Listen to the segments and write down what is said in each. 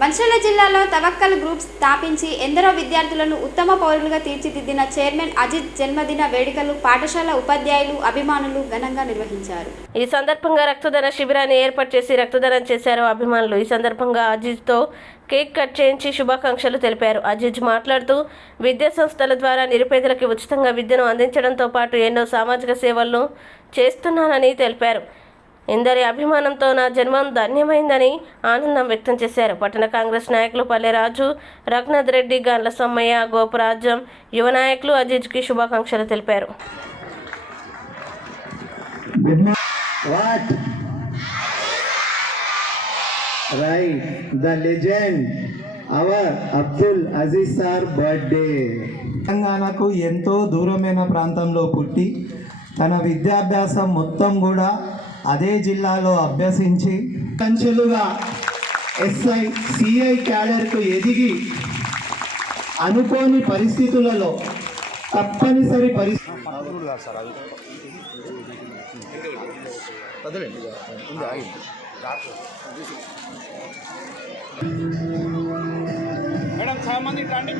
మంచిర్యాల జిల్లాలో తవక్కల్ గ్రూప్స్ స్థాపించి ఎందరో విద్యార్థులను ఉత్తమ పౌరులుగా తీర్చిదిద్దిన చైర్మన్ అజిత్ జన్మదిన వేడుకలు పాఠశాల ఉపాధ్యాయులు అభిమానులు ఘనంగా నిర్వహించారు. ఈ సందర్భంగా రక్తదాన శిబిరాన్ని ఏర్పాటు చేసి రక్తదానం చేశారు అభిమానులు. ఈ సందర్భంగా అజిత్తో కేక్ కట్ చేయించి శుభాకాంక్షలు తెలిపారు. అజిత్ మాట్లాడుతూ విద్యా సంస్థల ద్వారా నిరుపేదలకు ఉచితంగా విద్యను అందించడంతో పాటు ఎన్నో సామాజిక సేవలను చేస్తున్నానని తెలిపారు. ఇందరి అభిమానంతో నా జన్మం ధన్యమైందని ఆనందం వ్యక్తం చేశారు. పట్టణ కాంగ్రెస్ నాయకులు పల్లెరాజు, రఘునాథ్ రెడ్డి, గాండ్ల సమ్మయ్య, గోపురాజ్యం, యువ నాయకులు అజిత్కి శుభాకాంక్షలు తెలిపారు. తెలంగాణకు ఎంతో దూరమైన ప్రాంతంలో పుట్టి తన విద్యాభ్యాసం మొత్తం కూడా అదే జిల్లాలో అభ్యసించి కంచెలుగా ఎస్ఐ సిఐ క్యాడర్కు ఎదిగి అనుకోని పరిస్థితులలో తప్పనిసరి మేడం సగం మంది రండి.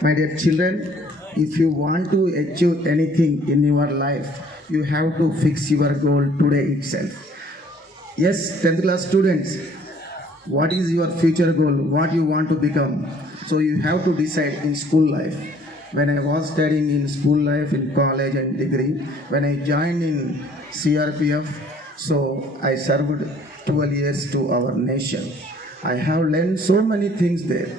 My dear children, if you want to achieve anything in your life, you have to fix your goal today itself. Yes, 10th class students, what is your future goal? What you want to become? So you have to decide in school life. When I was studying in school life, in college and degree, when I joined in CRPF, so I served 12 years to our nation. I have learned so many things there.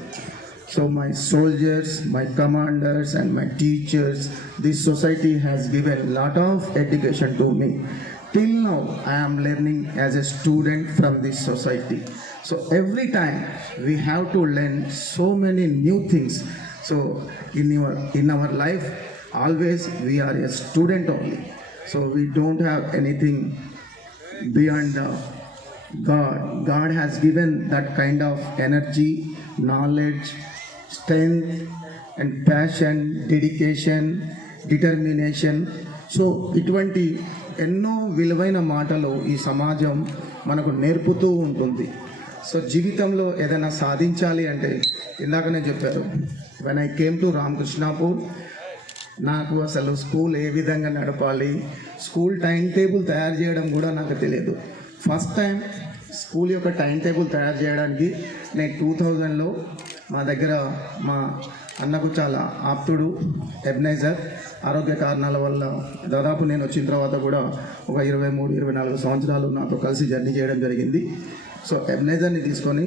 So my soldiers, my commanders and my teachers, this society has given a lot of education to me. Till now, I am learning as a student from this society. So every time we have to learn so many new things. So in our life, always we are a student only. So we don't have anything beyond God. God has given that kind of energy, knowledge, strength and passion, dedication, determination. So ఇటువంటి ఎన్నో విలువైన మాటలు ఈ సమాజం మనకు నేర్పుతూ ఉంటుంది. So జీవితంలో ఏదైనా సాధించాలి అంటే ఇందాకనే చెప్పారు, when I came to Ramakrishnapur, నాకు అసలు స్కూల్ ఏ విధంగా నడపాలి, స్కూల్ టైం టేబుల్ తయారు చేయడం కూడా నాకు తెలియదు. ఫస్ట్ టైం స్కూల్ యొక్క టైం టేబుల్ తయారు చేయడానికి నేను 2000లో మా దగ్గర మా అన్నకు చాలా ఆప్తుడు ఎబ్నైజర్ ఆరోగ్య కారణాల వల్ల దాదాపు నేను వచ్చిన తర్వాత కూడా ఒక 23-24 సంవత్సరాలు నాతో కలిసి జర్నీ చేయడం జరిగింది. సో ఎబ్నైజర్ని తీసుకొని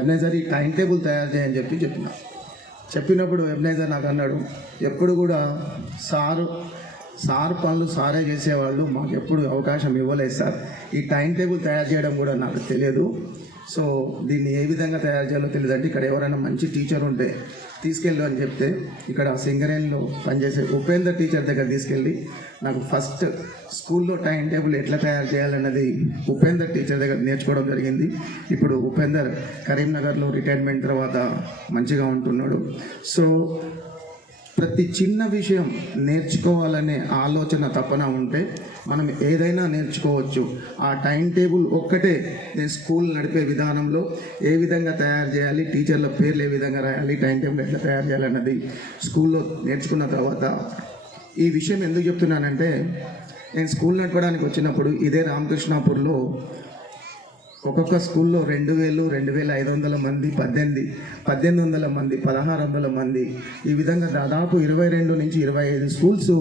ఎబ్నైజర్ ఈ టైం టేబుల్ తయారు చేయని చెప్పినప్పుడు ఎబ్నైజర్ నాకు అన్నాడు, ఎప్పుడు కూడా సార్ పనులు సారే చేసేవాళ్ళు, మాకు ఎప్పుడు అవకాశం ఇవ్వలేదు సార్, ఈ టైం టేబుల్ తయారు చేయడం కూడా నాకు తెలియదు. సో దీన్ని ఏ విధంగా తయారు చేయాలో తెలియదంటే ఇక్కడ ఎవరైనా మంచి టీచర్ ఉంటే తీసుకెళ్ళు అని చెప్తే ఇక్కడ సింగరేణిలో పనిచేసే ఉపేందర్ టీచర్ దగ్గర తీసుకెళ్ళి నాకు ఫస్ట్ స్కూల్లో టైం టేబుల్ ఎట్లా తయారు చేయాలన్నది ఉపేందర్ టీచర్ దగ్గర నేర్చుకోవడం జరిగింది. ఇప్పుడు ఉపేందర్ కరీంనగర్లో రిటైర్మెంట్ తర్వాత మంచిగా ఉంటున్నాడు. సో ప్రతి చిన్న విషయం నేర్చుకోవాలనే ఆలోచన తపన ఉంటే మనం ఏదైనా నేర్చుకోవచ్చు. ఆ టైం టేబుల్ ఒక్కటే నేను స్కూల్ నడిపే విధానంలో ఏ విధంగా తయారు చేయాలి, టీచర్ల పేర్లు ఏ విధంగా రాయాలి, టైం టేబుల్ ఎట్లా తయారు చేయాలన్నది స్కూల్లో నేర్చుకున్న తర్వాత ఈ విషయం ఎందుకు చెప్తున్నానంటే నేను స్కూల్ నడపడానికి వచ్చినప్పుడు ఇదే రామకృష్ణాపూర్లో ఒక్కొక్క స్కూల్లో 2000, 2500 మంది, 1800 మంది, 1600 మంది, ఈ విధంగా దాదాపు 22 నుంచి 25 స్కూల్స్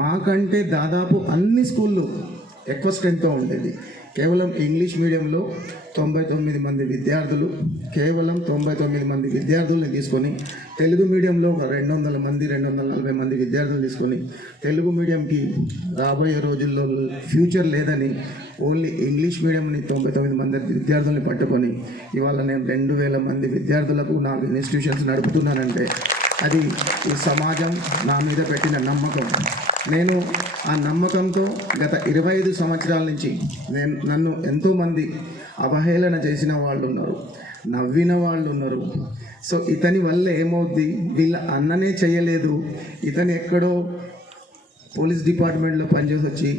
మాకంటే దాదాపు అన్ని స్కూళ్ళు ఎక్కువ స్ట్రెంగ్త్తో ఉండేది. కేవలం ఇంగ్లీష్ మీడియంలో 99 మంది విద్యార్థులు, కేవలం 99 మంది విద్యార్థులను తీసుకొని తెలుగు మీడియంలో ఒక 200 మంది, 240 మంది విద్యార్థులు తీసుకొని తెలుగు మీడియంకి రాబోయే రోజుల్లో ఫ్యూచర్ లేదని ఓన్లీ ఇంగ్లీష్ మీడియంని 99 మంది విద్యార్థుల్ని పట్టుకొని ఇవాళ నేను 2000 మంది విద్యార్థులకు 4 ఇన్స్టిట్యూషన్స్ నడుపుతున్నానంటే అది ఈ సమాజం నా మీద పెట్టిన నమ్మకం. నేను ఆ నమ్మకంతో గత 25 సంవత్సరాల నుంచి నన్ను ఎంతోమంది అవహేళన చేసిన వాళ్ళు ఉన్నారు, నవ్విన వాళ్ళు ఉన్నారు. సో ఇతని వల్ల ఏమవుద్ది, వీళ్ళ అన్ననే చేయలేదు, ఇతను ఎక్కడో పోలీస్ డిపార్ట్మెంట్లో పనిచేసి వచ్చి